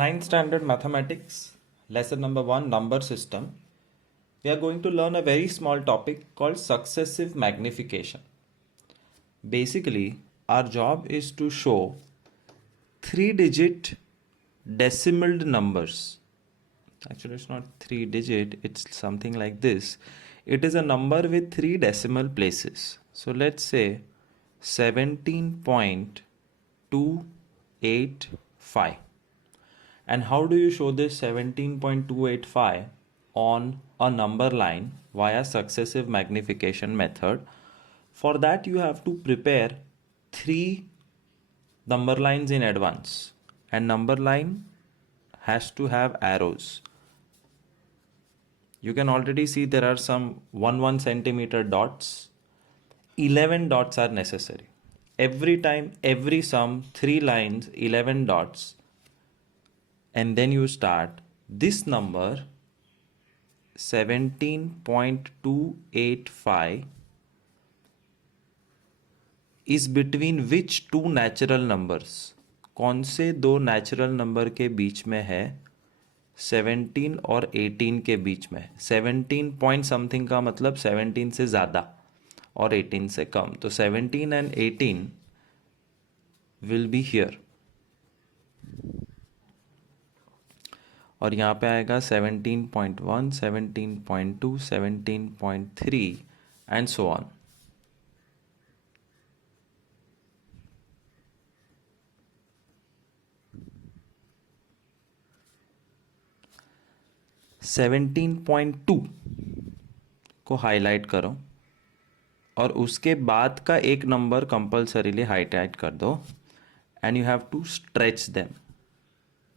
Ninth standard mathematics, lesson number 1, number system. We are going to learn a very small topic called successive magnification. Basically, our job is to show 3-digit decimal numbers. Actually, it's not 3-digit, it's something like this. It is a number with 3 decimal places. So let's say 17.285. And how do you show this 17.285 on a number line via successive magnification method? For that, you have to prepare 3 number lines in advance, and number line has to have arrows. You can already see there are some 1 centimeter dots. 11 dots are necessary. Every time, every sum, 3 lines, 11 dots. And then you start this number 17.285 is between which two natural numbers? कौन से दो natural number के बीच में है 17 और 18 के बीच में? 17 point something का मतलब 17 से ज़्यादा और 18 से कम. तो 17 and 18 will be here. और यहाँ पे आएगा 17.1, 17.2, 17.3 and so on. (17.2) को हाईलाइट करो और उसके बाद का एक नंबर कंपल्सरीली हाईलाइट कर दो and you have to stretch them.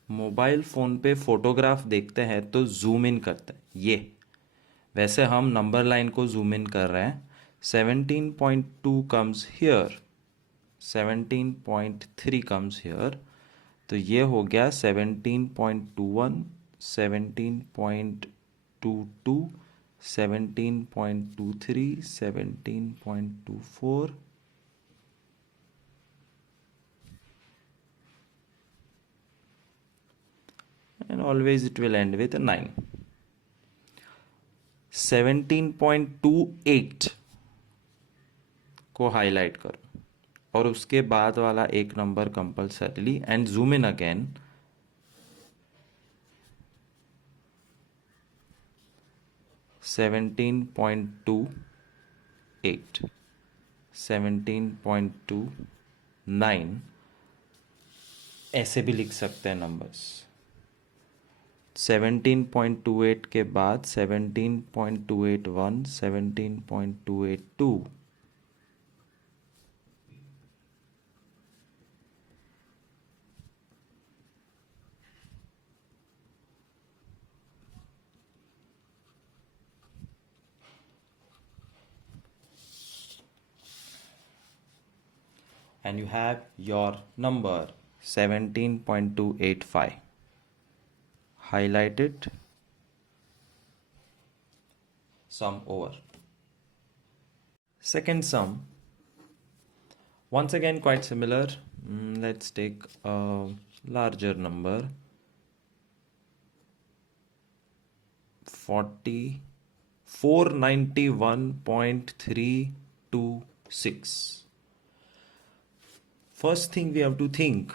Mobile phone पे फोटोग्राफ देखते हैं तो जूम इन करते हैं ये, वैसे हम नंबर लाइन को जूम इन कर रहे हैं. 17.2 कम्स हियर, 17.3 कम्स हियर, तो ये हो गया 17.21, 17.22, 17.23, 17.24, and always it will end with a 9. 17.28 को हाईलाइट करो और उसके बाद वाला एक number compulsorily and zoom in again. 17.28, 17.29 ऐसे भी लिख सकते हैं नंबर्स. 17.28 के बाद 17.281, 17.282, and you have your number 17.285. Highlight it, sum over. Second sum, once again quite similar. Let's take a larger number, 491.326. First thing we have to think,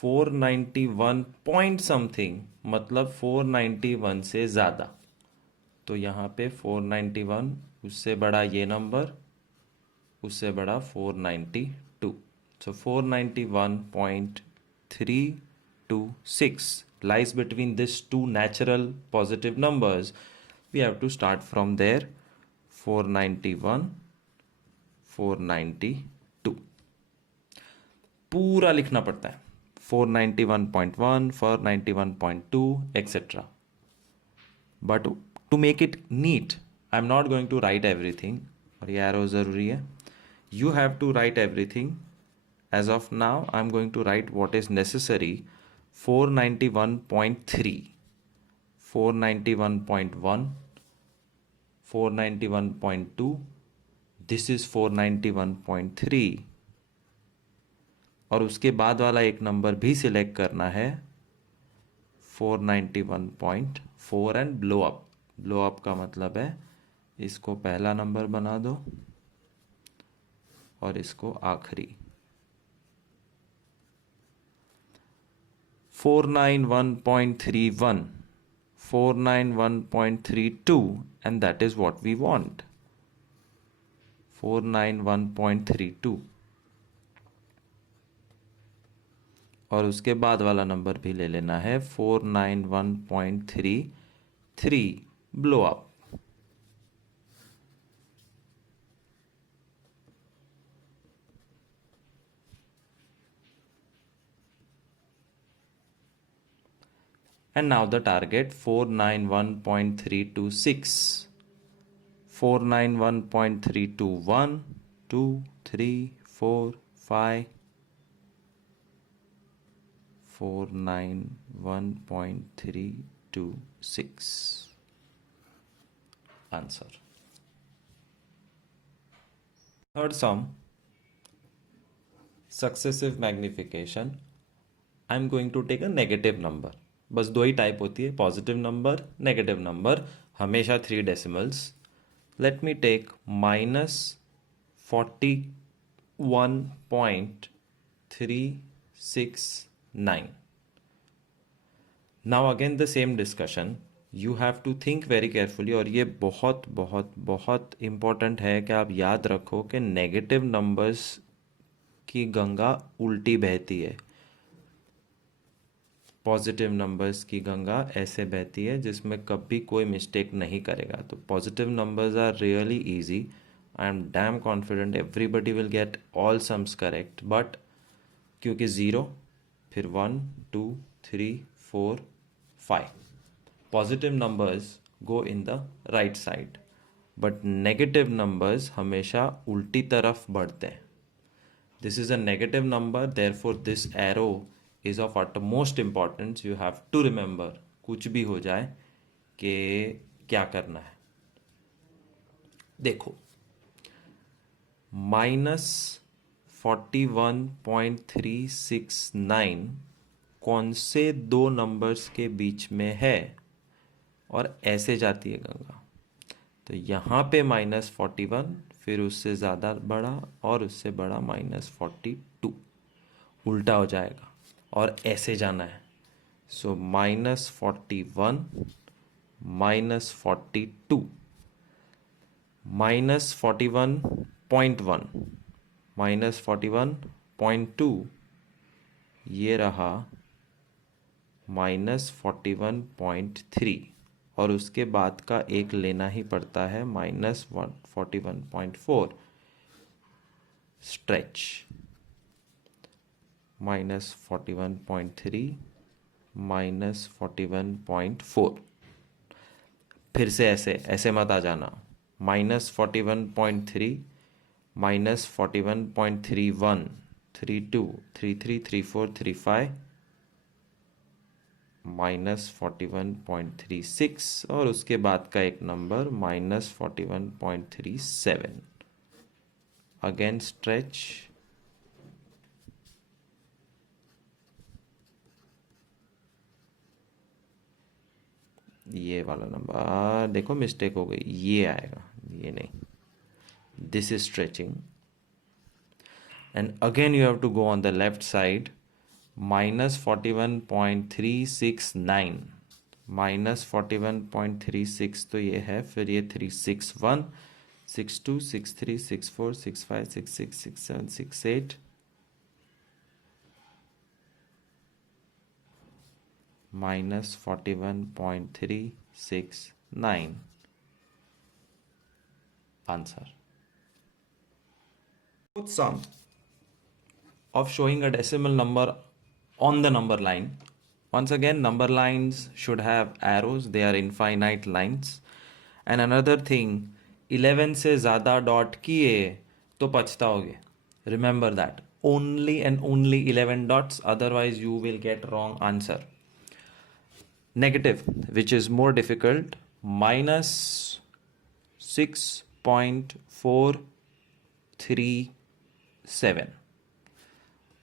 491 point something मतलब 491 से ज़्यादा. तो यहाँ पे 491, उससे बड़ा ये नंबर, उससे बड़ा 492. So 491.326 lies between these two natural positive numbers. We have to start from there. 491, 492. पूरा लिखना पड़ता है. 491.1, 491.2, etc. But to make it neat, I'm not going to write everything. और ये arrow ज़रूरी है. You have to write everything. As of now, I'm going to write what is necessary. 491.3, 491.1, 491.2. This is 491.3. और उसके बाद वाला एक नंबर भी सिलेक्ट करना है 491.4 and blow up. Blow up का मतलब है इसको पहला नंबर बना दो और इसको आखिरी। 491.31, 491.32 and that is what we want, 491.32। और उसके बाद वाला नंबर भी ले लेना है 491.33 blow up. And now the target 491.326, 491.321, 2, 3, 4, 5, 491.326 answer। Third sum, successive magnification। I'm going to take a negative number। बस दो ही टाइप होती है, पॉजिटिव नंबर, नेगेटिव नंबर, हमेशा 3 decimals. Let me take -41.369। Now again the same discussion, you have to think very carefully. और ये बहुत बहुत बहुत इम्पॉर्टेंट है कि आप याद रखो कि नेगेटिव नंबर्स की गंगा उल्टी बहती है, पॉजिटिव नंबर्स की गंगा ऐसे बहती है जिसमें कभी कोई मिस्टेक नहीं करेगा। तो positive numbers are really easy. I am damn confident everybody will get all sums correct, but क्योंकि 0 फिर 1 2 3 4 5 positive numbers go in the right side, but negative numbers हमेशा उल्टी तरफ बढ़ते हैं। This is a negative number, therefore this arrow is of utmost importance। you have to remember, कुछ भी हो जाए कि क्या करना है। देखो -41.369 कौन से दो नंबर्स के बीच में है और ऐसे जाती है गंगा। तो यहाँ पे -41, फिर उससे ज़्यादा बड़ा और उससे बड़ा -42, उल्टा हो जाएगा और ऐसे जाना है। सो -41, -42, -41.1, -41.2, ये रहा -41.3, और उसके बाद का एक लेना ही पड़ता है -41.4, स्ट्रेच। -41.3, -41.4, फिर से ऐसे ऐसे मत आ जाना। -41.3, -41.31, 32, 33, 34, 35, -41.36, और उसके बाद का एक नंबर -41.37, अगेन स्ट्रेच। ये वाला नंबर देखो मिस्टेक हो गई, ये आएगा, ये नहीं, this is stretching. And again you have to go on the left side, -41.369, -41.36 तो ये है, फिर ये 361, 62, 63, 64, 65, 66, 67, 68, -41.369 answer। Fourth sum of showing a decimal number on the number line। Once again, number lines should have arrows, they are infinite lines। And another thing, 11 से ज़्यादा dot किए तो पछताओगे। Remember that, only and only 11 dots, otherwise you will get wrong answer। Negative, which is more difficult, -6.437।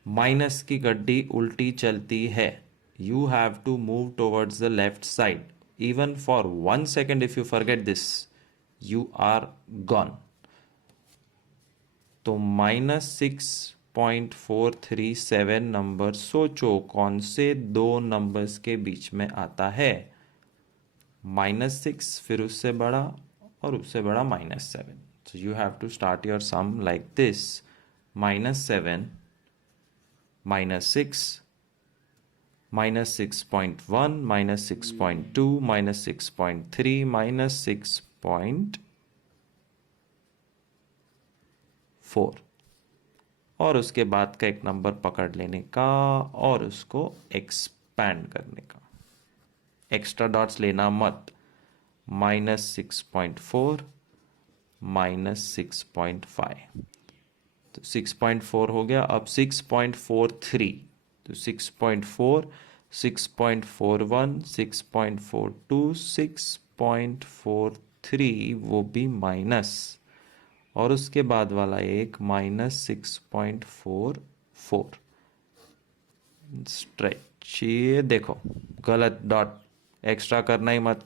Minus की गड्डी उल्टी चलती है, you have to move towards the left side. Even for 1 second if you forget this, you are gone. तो -6.437 number सोचो कौन से दो नंबर्स के बीच में आता है? -6 फिर उससे बड़ा और उससे बड़ा -7. So you have to start your sum like this: -7, -6, -6.1, -6.2, -6.3, -6.4, और उसके बाद का एक नंबर पकड़ लेने का और उसको एक्सपैंड करने का. एक्स्ट्रा डॉट्स लेना मत. -6.4, -6.5. तो 6.4 हो गया. अब 6.43. तो 6.4, 6.41, 6.42, 6.43 वो भी माइनस, और उसके बाद वाला एक -6.44. स्ट्रेच. ये देखो गलत डॉट, एक्स्ट्रा करना ही मत.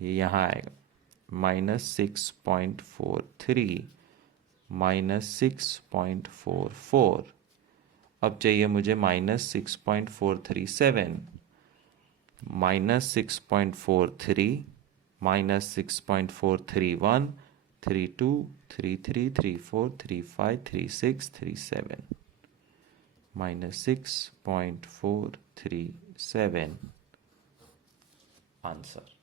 ये यहाँ आएगा -6.43, -6.44. अब चाहिए मुझे -6.437, -6.43, -6.431, 32, 33, 34, 35, 36, 37. -6.437 आंसर.